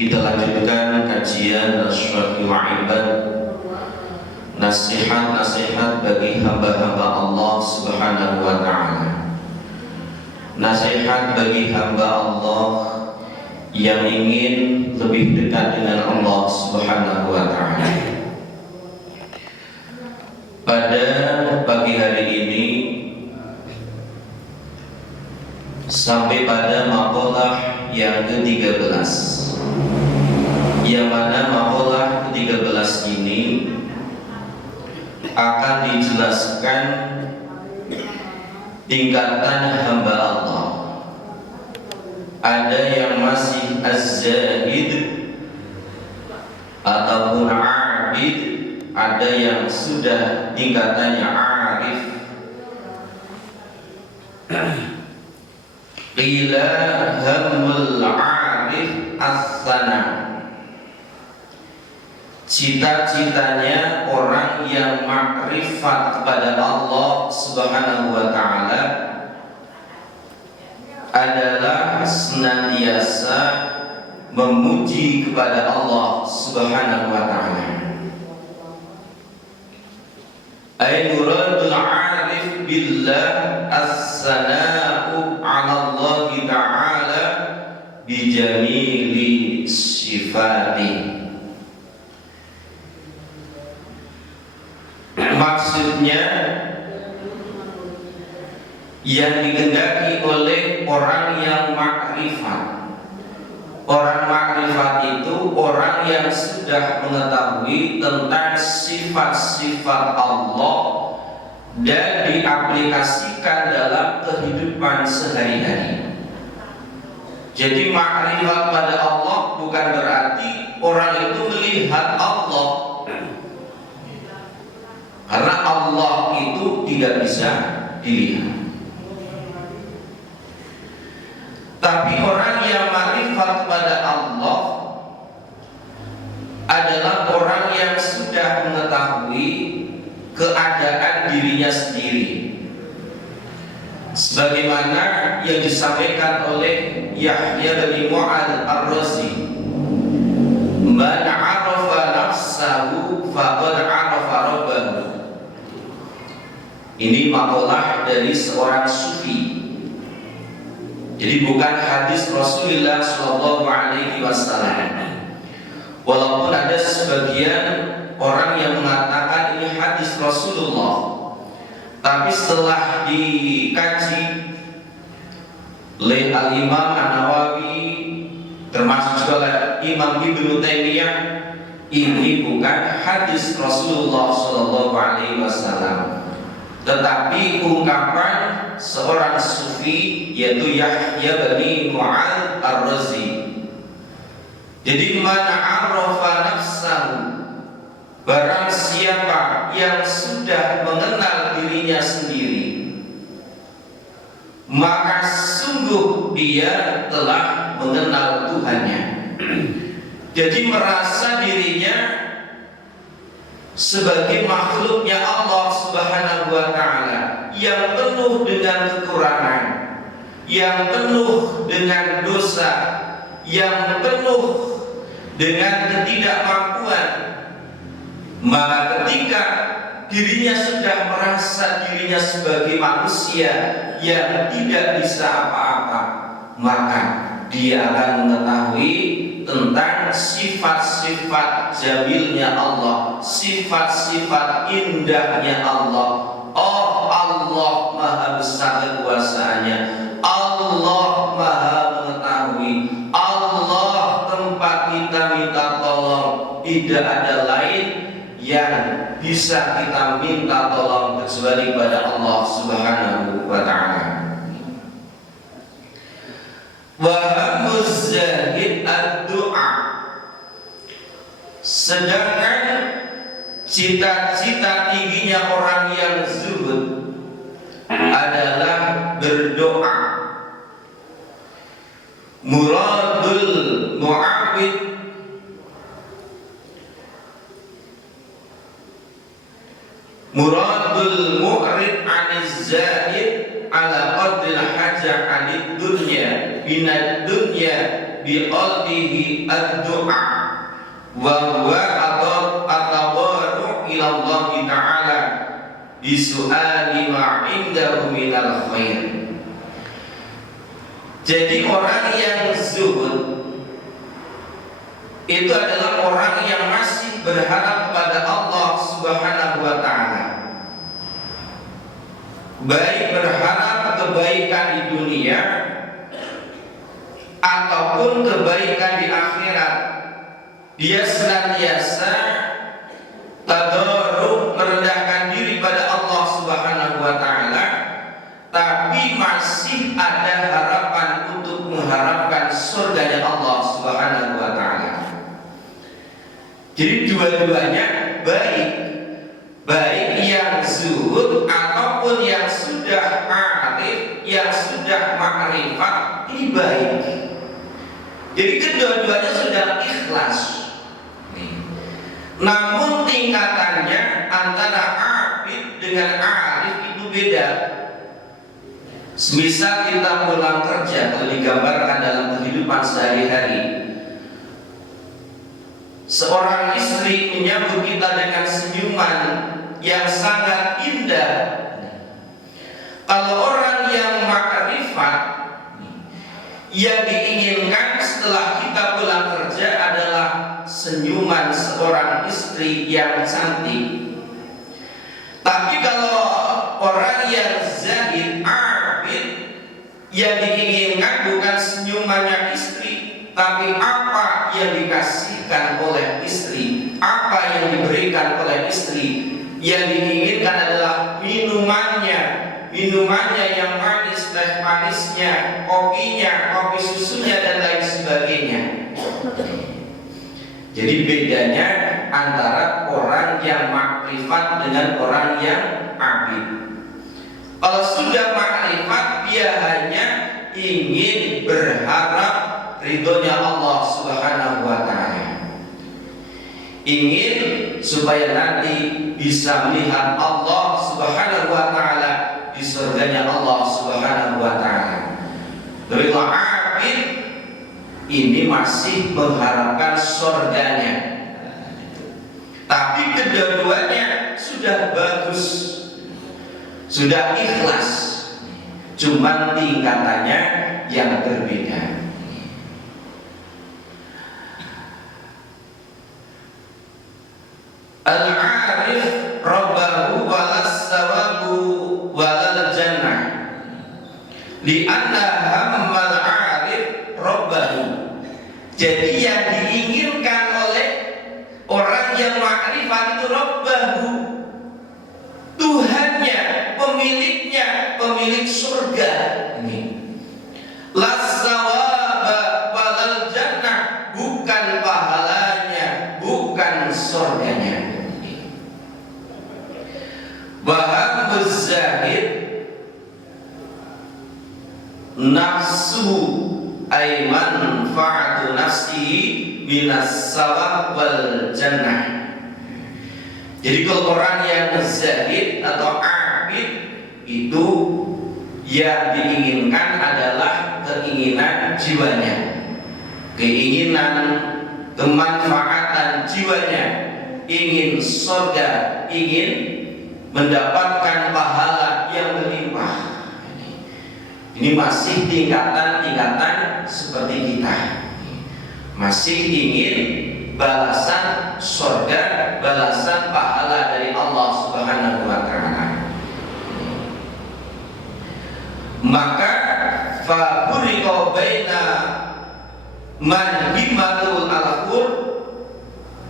Kita lanjutkan kajian Asyrafil Ibad, nasihat-nasihat bagi hamba-hamba Allah Subhanahu wa ta'ala. Nasihat bagi hamba Allah yang ingin lebih dekat dengan Allah Subhanahu wa ta'ala. Pada pagi hari ini sampai pada maqalah yang ke-13, yang mana maqalah ke-13 ini akan dijelaskan tingkatan hamba Allah. Ada yang masih az-zahid ataupun abid, ada yang sudah tingkatannya arif. Qila hammul arif as-sana, cita-citanya orang yang makrifat kepada Allah Subhanahu wa ta'ala adalah senantiasa memuji kepada Allah Subhanahu wa ta'ala. Ay muradul arif billah as-sana'u 'ala Allah ta'ala bi jamili sifati. Maksudnya yang dikehendaki oleh orang yang makrifat. Orang makrifat itu orang yang sudah mengetahui tentang sifat-sifat Allah dan diaplikasikan dalam kehidupan sehari-hari. Jadi makrifat pada Allah bukan berarti orang itu melihat Allah, karena Allah itu tidak bisa dilihat. Tapi orang yang makrifat kepada Allah adalah orang yang sudah mengetahui keadaan dirinya sendiri, sebagaimana yang disampaikan oleh Yahya bin Mu'adz Ar-Razi, man 'arafa nafsahu faqad 'arafa rabbahu. Ini maqalah dari seorang sufi. Jadi bukan hadis Rasulullah SAW. Walaupun ada sebagian orang yang mengatakan ini hadis Rasulullah, tapi setelah dikaji oleh Al-Imam An-Nawawi, termasuk juga oleh Imam Ibnu Taimiyah, ini bukan hadis Rasulullah SAW, tetapi ungkapan seorang sufi yaitu Yahya bin Mu'adz Ar-Razi. Jadi man 'arafa nafsahu, barang siapa yang sudah mengenal dirinya sendiri, maka sungguh dia telah mengenal Tuhannya. Jadi merasa dirinya sebagai makhluknya Allah Subhanahu wa ta'ala yang penuh dengan kekurangan, yang penuh dengan dosa, yang penuh dengan ketidakmampuan. Maka ketika dirinya sudah merasa dirinya sebagai manusia yang tidak bisa apa-apa, maka dia akan mengetahui tentang sifat-sifat jamilnya Allah, sifat-sifat indahnya Allah. Oh, Allah Maha Besar kekuasaannya, Allah Maha mengetahui, Allah tempat kita minta tolong. Tidak ada lain yang bisa kita minta tolong kecuali pada Allah Subhanahu wa ta'ala. Wa hamuz zahid ad-du'a, sedangkan cita-cita tingginya orang yang zuhud adalah berdoa. Muradul mu'abid, muradul mu'rid 'aniz zahid ala qadril hajah 'anid dunya bina minad dunya biqalbihi ad-du'a wa huwa atawaru ila Allah Ta'ala bisu'ali ma 'indahu minal khair. Jadi orang yang zuhud itu adalah orang yang masih berharap kepada Allah Subhanahu wa Ta'ala, baik berharap kebaikan di dunia ataupun kebaikan di akhirat. Dia senantiasa tadarruk, merendahkan diri pada Allah Subhanahu wa Ta'ala, tapi masih ada harapan untuk mengharapkan surganya Allah Subhanahu wa Ta'ala. Jadi dua-duanya baik, baik yang zuhud ataupun yang sudah arif, yang sudah makrifat, ini baik. Jadi kedua-duanya sudah ikhlas. Namun tingkatannya antara abid dengan arif itu beda. Semisal kita pulang kerja, kalau digambarkan dalam kehidupan sehari-hari, seorang istri menyambut kita dengan senyuman yang sangat indah. Kalau orang yang makrifat, yang diinginkan setelah kita pulang kerja adalah senyuman seorang istri yang cantik. Tapi kalau orang yang zahid, abid, yang diinginkan bukan senyumannya istri, tapi apa yang dikasihkan oleh istri, apa yang diberikan oleh istri. Yang diinginkan adalah minumannya, minumannya yang manis, teh manisnya, kopinya, kopi susunya dan lain sebagainya. Jadi bedanya antara orang yang makrifat dengan orang yang abid. Kalau sudah makrifat, dia hanya ingin berharap ridhonya Allah Subhanahu wa Ta'ala, ingin supaya nanti bisa melihat Allah Subhanahu wa Ta'ala di surganya Allah Subhanahu wa Ta'ala. Tapi kalau abid ini masih mengharapkan surganya, tapi kedua-duanya sudah bagus, sudah ikhlas, cuma tingkatannya yang berbeda. Al-arif rabbahu walas sawabu walal jannah li'anna hammal arif rabbahu. Jadi yang diinginkan oleh orang yang makrifat itu rabbahu, Tuhannya, pemiliknya, pemilik surga. Ini las sawaba walal jannah, bukan pahalanya, bukan surganya. Baham zahid nafsu ayman fa'atu nafsi minas sawab wal jannah. Jadi kalau orang yang zahid atau abid itu yang diinginkan adalah keinginan jiwanya, keinginan kemanfaatan jiwanya, ingin surga, ingin mendapatkan pahala yang berlimpah. Ini masih tingkatan-tingkatan seperti kita, masih ingin balasan surga, balasan pahala dari Allah Subhanahu wa Ta'ala. Maka faburiqa baina man himmatul al-qur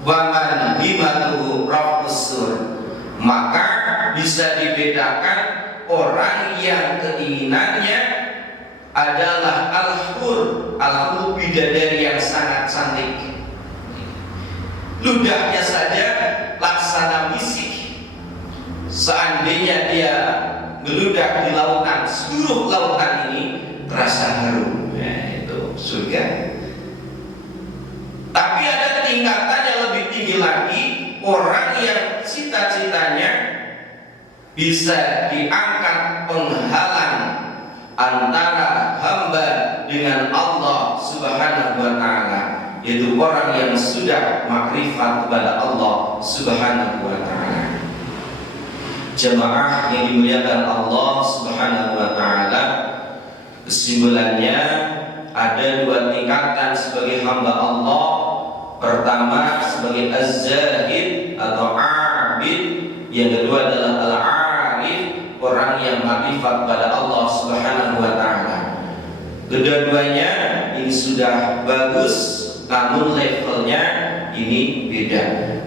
wa man himmatul rafusur. Maka bisa dibedakan orang yang keinginannya adalah al-hur, al-hur bidadari yang sangat cantik, ludahnya saja laksana misik. Seandainya dia meludah di lautan, seluruh lautan ini terasa harum, ya, itu surga. Tapi ada tingkatan yang lebih tinggi lagi, orang yang cita-citanya bisa diangkat penghalang antara hamba dengan Allah Subhanahu wa ta'ala, yaitu orang yang sudah makrifat kepada Allah Subhanahu wa ta'ala. Jamaah yang dimuliakan Allah Subhanahu wa ta'ala, kesimpulannya ada dua tingkatan sebagai hamba Allah. Pertama sebagai az-zahid atau abid, yang kedua adalah al-arif, orang yang makrifat pada Allah Subhanahu wa ta'ala. Kedua-duanya ini sudah bagus, namun levelnya ini beda.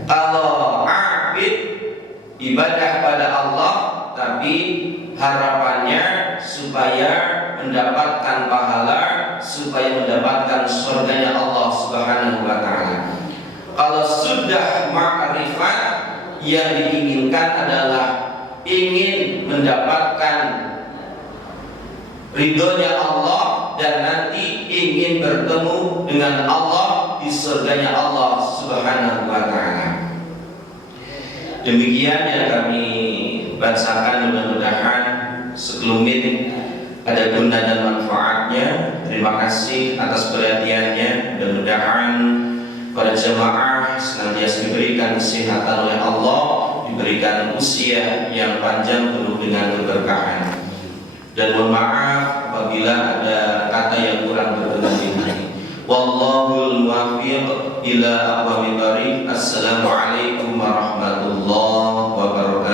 Kalau abid ibadah pada Allah, tapi harapannya supaya mendapatkan pahala, supaya mendapatkan surganya Allah Subhanahu wa ta'ala. Kalau sudah ma'rifat, yang diinginkan adalah ingin mendapatkan ridhonya Allah dan nanti ingin bertemu dengan Allah di surganya Allah Subhanahu wa ta'ala. Demikian yang kami bacakan, mudah-mudahan sekelumit ada guna dan manfaatnya. Terima kasih atas perhatiannya. Mudah-mudahan para jemaah senantiasa diberikan kesehatan oleh Allah, diberikan usia yang panjang penuh dengan keberkahan. Dan mohon maaf apabila ada kata yang kurang berkenan di hati. Wallahul muwaffiq ila aqwamit thoriq. Assalamualaikum warahmatullahi wabarakatuh.